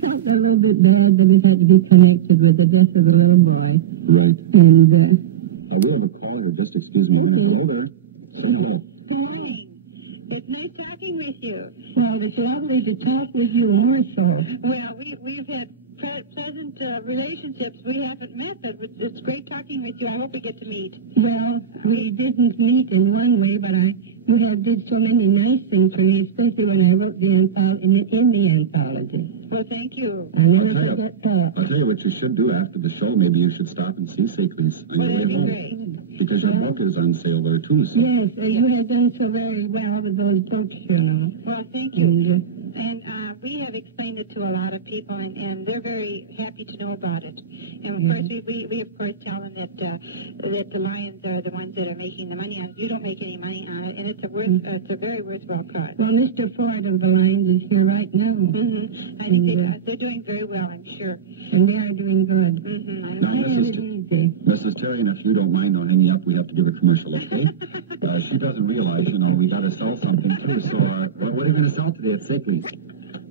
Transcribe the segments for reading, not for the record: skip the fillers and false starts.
felt a little bit bad that it had to be connected with the death of a little boy. Right. And, we have a call here. Just excuse me. Okay. Hello there. Say hello. It's nice talking with you. well, it's lovely to talk with you more so. Well, we've had pleasant relationships. We haven't met, but it's great talking with you. I hope we get to meet. Well, we didn't meet in one way, but you have did so many nice things for me, especially when I wrote the in the anthology. Well, thank you. I'll never forget that. I'll tell you what you should do after the show. Maybe you should stop and see Sakeley's on your way That'd be home. great. Because your book is on sale there, too. So. Yes, you have done so very well with those books, you know. Well, thank you. And we have explained it to a lot of people, and they're very happy to know about it. And, of course, we of course, tell them that the Lions are the ones that are making the money on it. You don't make any money on it, and it's a very worthwhile cause. Well, Mr. Ford of the Lions is here right now. I think they're doing very well, I'm sure. And they are doing good. Now, I have it easy. Mrs. Terrien, if you don't mind, I'll hang you up. We have to give a commercial, okay? She doesn't realize, we got to sell something, too. So what are you going to sell today at Sakeley's?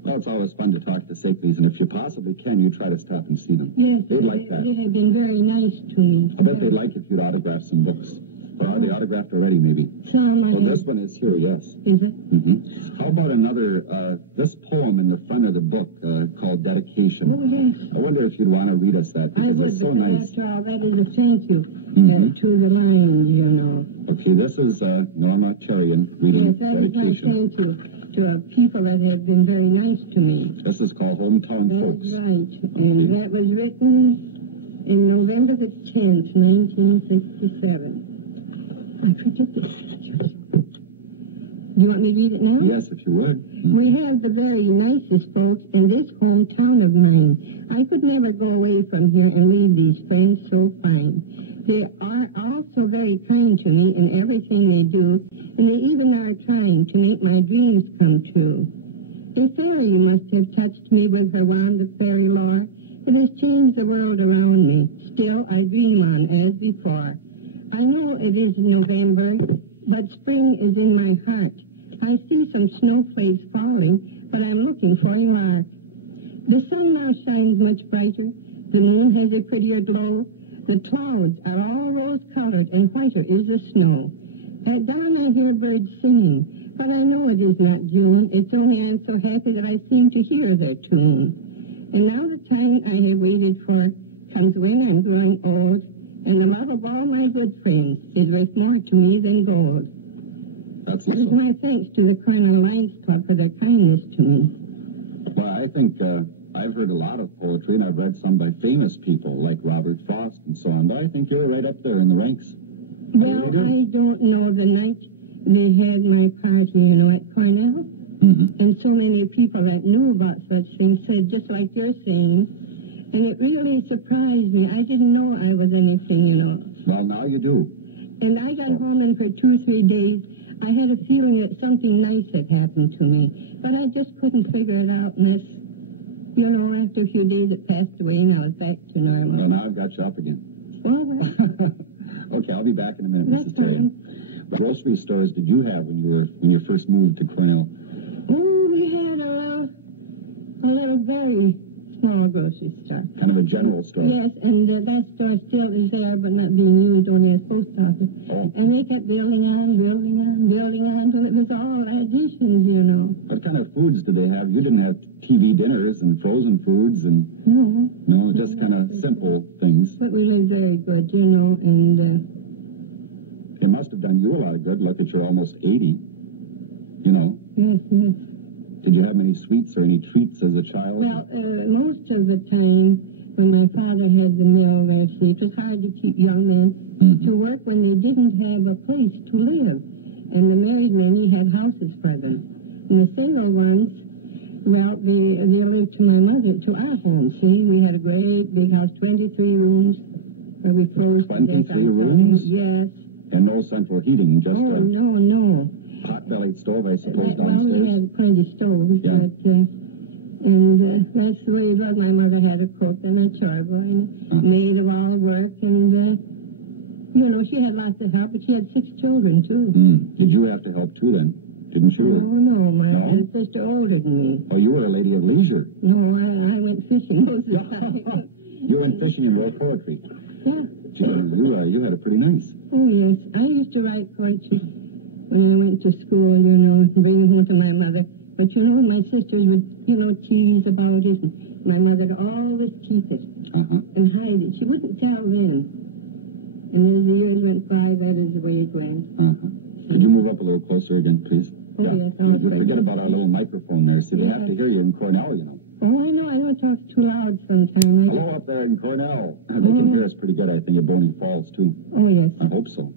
Well, it's always fun to talk to Sakeley's, and if you possibly can, you try to stop and see them. Yes, they'd like that. They have been very nice to me. I bet they'd like if you'd autograph some books. Or are they autographed already, maybe? Some. Well, this one is here, yes. Is it? How about another, this poem in the front of the book called Dedication? Oh, yes. I wonder if you'd want to read us that, because it's so nice. After all, that is a thank you to the Lions, you know. Okay, this is Norma Terrien reading Yes, that is my Dedication. thank you to people that have been very nice to me. This is called Hometown That's Folks. right. And that was written in November the 10th, 1967. I forget the signatures. Do you want me to read it now? Yes, if you would. We have the very nicest folks in this hometown of mine. I could never go away from here and leave these friends so fine. They are also very kind to me in everything they do, and they even are trying to make my dreams come true. A fairy must have touched me with her wand of fairy lore. It has changed the world around me. Still, I dream on as before. I know it is November, but spring is in my heart. I see some snowflakes falling, but I'm looking for a lark. The sun now shines much brighter. The moon has a prettier glow. The clouds are all rose-colored, and whiter is the snow. At dawn I hear birds singing, but I know it is not June. It's only I'm so happy that I seem to hear their tune. And now the time I have waited for comes when I'm growing old, and the love of all my good friends is worth more to me than gold. That's That is my thanks to the Cornell Lions Club for their kindness to me. Well, I think I've heard a lot of poetry, and I've read some by famous people like Robert Frost and so on, but I think you're right up there in the ranks. Well, I don't know. The night they had my party, at Cornell, and so many people that knew about such things said, just like you're saying, and it really surprised me. I didn't know I was anything, Well, now you do. And I got home, and for 2 or 3 days, I had a feeling that something nice had happened to me, but I just couldn't figure it out, and that's, after a few days it passed away, and I was back to normal. Well, now I've got you up again. Well. Okay, I'll be back in a minute, That's Mrs. Terrien. What grocery stores did you have when you first moved to Cornell? Oh, we had a little very small grocery store. Kind of a general store? Yes, and that store still is there, but not being used, only as post office. Oh. And they kept building on until it was all additions, What kind of foods did they have? You didn't have TV dinners and frozen foods and... No, just kind of simple things. But we lived very good, and... It must have done you a lot of good. Look that you're almost 80, Yes. Did you have many sweets or any treats as a child? Well, most of the time, when my father had the mill there, it was hard to keep young men to work when they didn't have a place to live. And the married men, he had houses for them. And the single ones, well, they lived to my mother, to our home, see? We had a great big house, 23 rooms, where we froze. 23 rooms? Yes. And no central heating, just no. Pot-bellied stove, I suppose, Well, downstairs? we had plenty stoves, Yeah. but, and that's the way it was. My mother had a cook and a chore boy and a maid of all work, and, she had lots of help, but she had 6 children, too. Did you have to help, too, then? didn't you? Oh, no, my No? sister older than me. Oh, you were a lady of leisure. No, I went fishing most of the time. You went fishing and wrote poetry. Yeah. Gee, you had it pretty nice. Oh, yes. I used to write poetry when I went to school, you know, and bring it home to my mother. But, you know, my sisters would, you know, tease about it. And my mother would always keep it and hide it. She wouldn't tell then. And as the years went by, that is the way it went. Could you move up a little closer again, please? Oh, yes. You forget about our little microphone there. See, they have to hear you in Cornell, you know. Oh, I know. I don't talk too loud sometimes. Hello up there in Cornell. They can hear us pretty good, I think, at Boney Falls, too. Oh, yes. I hope so.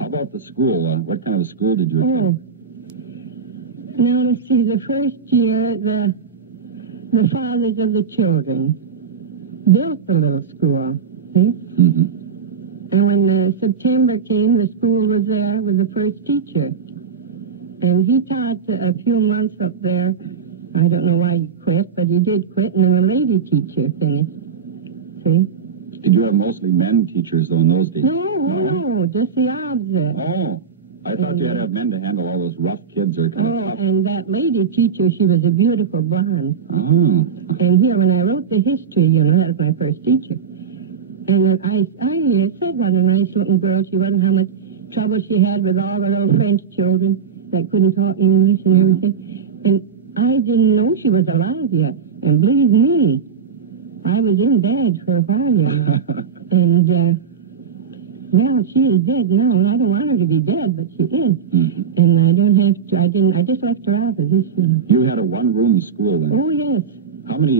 How about the school? What kind of a school did you attend? Now, let's see. The first year, the fathers of the children built the little school. See? And when September came, the school was there with the first teacher. And he taught a few months up there. I don't know why he quit, but he did quit, and then the lady teacher finished. See? Did you have mostly men teachers, though, in those days? No, just the opposite. Oh, I thought you had to have men to handle all those rough kids or kind of tough. And that lady teacher, she was a beautiful blonde. Oh. And here, when I wrote the history, you know, that was my first teacher. And I said what a nice-looking girl she was and how much trouble she had with all the little French children that couldn't talk English and everything. And I didn't know she was alive yet. And believe me, I was in bed for a while, you know. And, well, she is dead now, and I don't want her to be dead, but she is. And I don't have to, I just left her out of this, you know. You had a one-room school then? Oh, yes.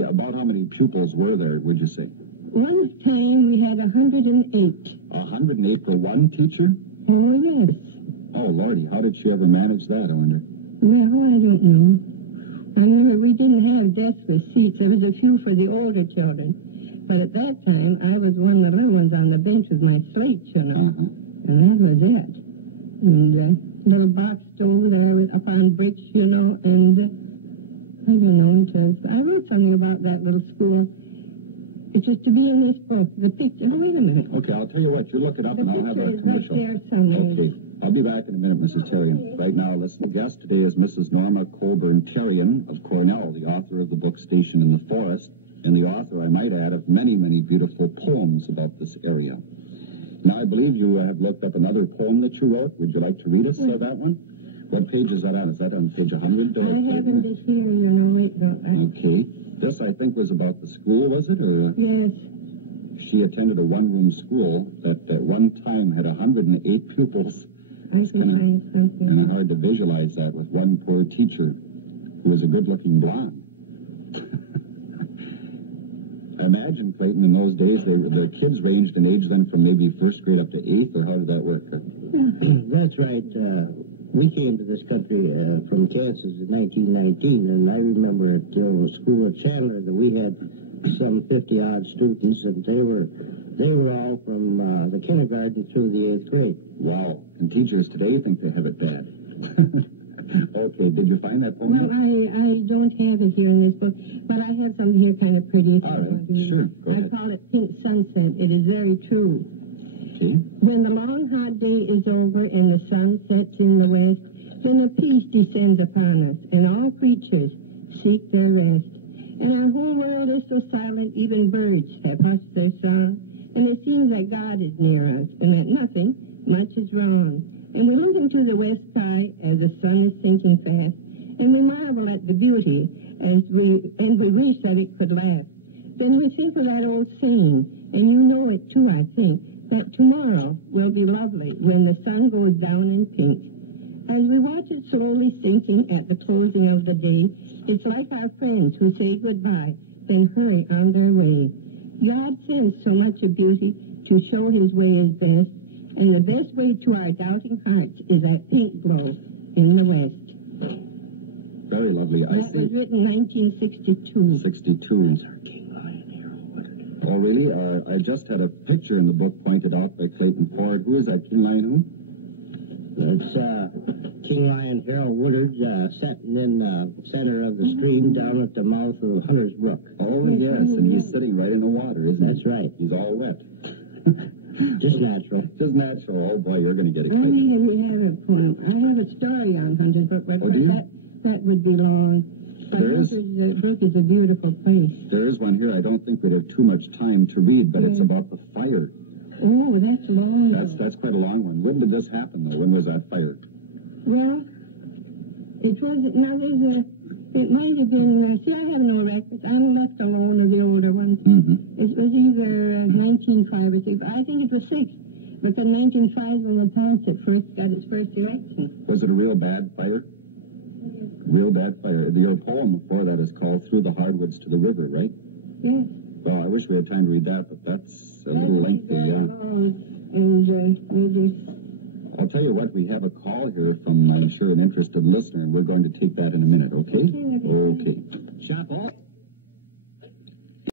About how many pupils were there, would you say? One time we had 108. 108 for one teacher? Oh, yes. Oh, Lordy, how did she ever manage that, I wonder? Well, I don't know. I remember we didn't have desks with seats. There was a few for the older children. But at that time, I was one of the little ones on the bench with my slate, you know. And that was it. And a little box stove there up on bricks, you know. And I don't know, I wrote something about that little school. It's just to be in this book. The picture. Oh, wait a minute. Okay, I'll tell you what. You look it up and I'll have a The commercial. picture is right there somewhere. Okay. I'll be back in a minute, Mrs. Terrien. Right now, the guest today is Mrs. Norma Colburn Terrien of Cornell, the author of the book Station in the Forest, and the author, I might add, of many, many beautiful poems about this area. Now, I believe you have looked up another poem that you wrote. Would you like to read us that one? What page is that on? Is that on page 100? I haven't it here, you know. Wait, no. Okay. This, I think, was about the school, was it? Or Yes. She attended a one-room school that at one time had 108 pupils. I can find something. Kind of hard to visualize that with one poor teacher who was a good-looking blonde. I imagine, Clayton, in those days, the kids ranged in age then from maybe first grade up to eighth, or how did that work? That's right. We came to this country from Kansas in 1919, and I remember at the school at Chandler that we had some 50-odd students, and they were all from the kindergarten through the 8th grade. Wow. And teachers today think they have it bad. Okay, did you find that poem? Well, I don't have it here in this book, but I have something here kind of pretty. All right, sure. Go ahead. I call it Pink Sunset. It is very true. Okay. When the long hot day is over and the sun sets in the west, then a peace descends upon us, and all creatures seek their rest. And our whole world is so silent, even birds have hushed their song, and it seems that God is near us, and that nothing much is wrong. And we look into the west sky as the sun is sinking fast, and we marvel at the beauty and we wish that it could last. Then we think of that old saying, and you know it too, I think, that tomorrow will be lovely when the sun goes down in pink. As we watch it slowly sinking at the closing of the day, it's like our friends who say goodbye, then hurry on their way. God sends so much of beauty to show his way is best, and the best way to our doubting hearts is that pink glow in the west. Very lovely. That was written 1962. 62. Oh, really? I just had a picture in the book pointed out by Clayton Ford. Who is that? King Lion who? It's King Lion Harold Woodard sitting in the center of the stream down at the mouth of Hunter's Brook. Oh, yes, and he's sitting right in the water, isn't he? That's right. He's all wet. Just natural. Just natural. Oh, boy, you're going to get I excited. may have a poem. I have a story on Hunters Brook, but Oh, do you? that would be long. But There is. Hunters Brook is a beautiful place. There is one here. I don't think we'd have too much time to read, but it's about the fire. Oh, that's long. That's quite a long one. When did this happen, though? When was that fire? Well, it was, now it might have been, see, I have no records. I'm left alone of the older ones. Mm-hmm. It was either 1905 or 6. I think it was 6. But then 1905 when the Palisade first got its first election. Was it a real bad fire? Real bad fire. Your poem before that is called Through the Hardwoods to the River, right? Yes. Well, I wish we had time to read that, but that's a little lengthy, yeah. And maybe... I'll tell you what, we have a call here from, I'm sure, an interested listener, and we're going to take that in a minute, okay? Okay.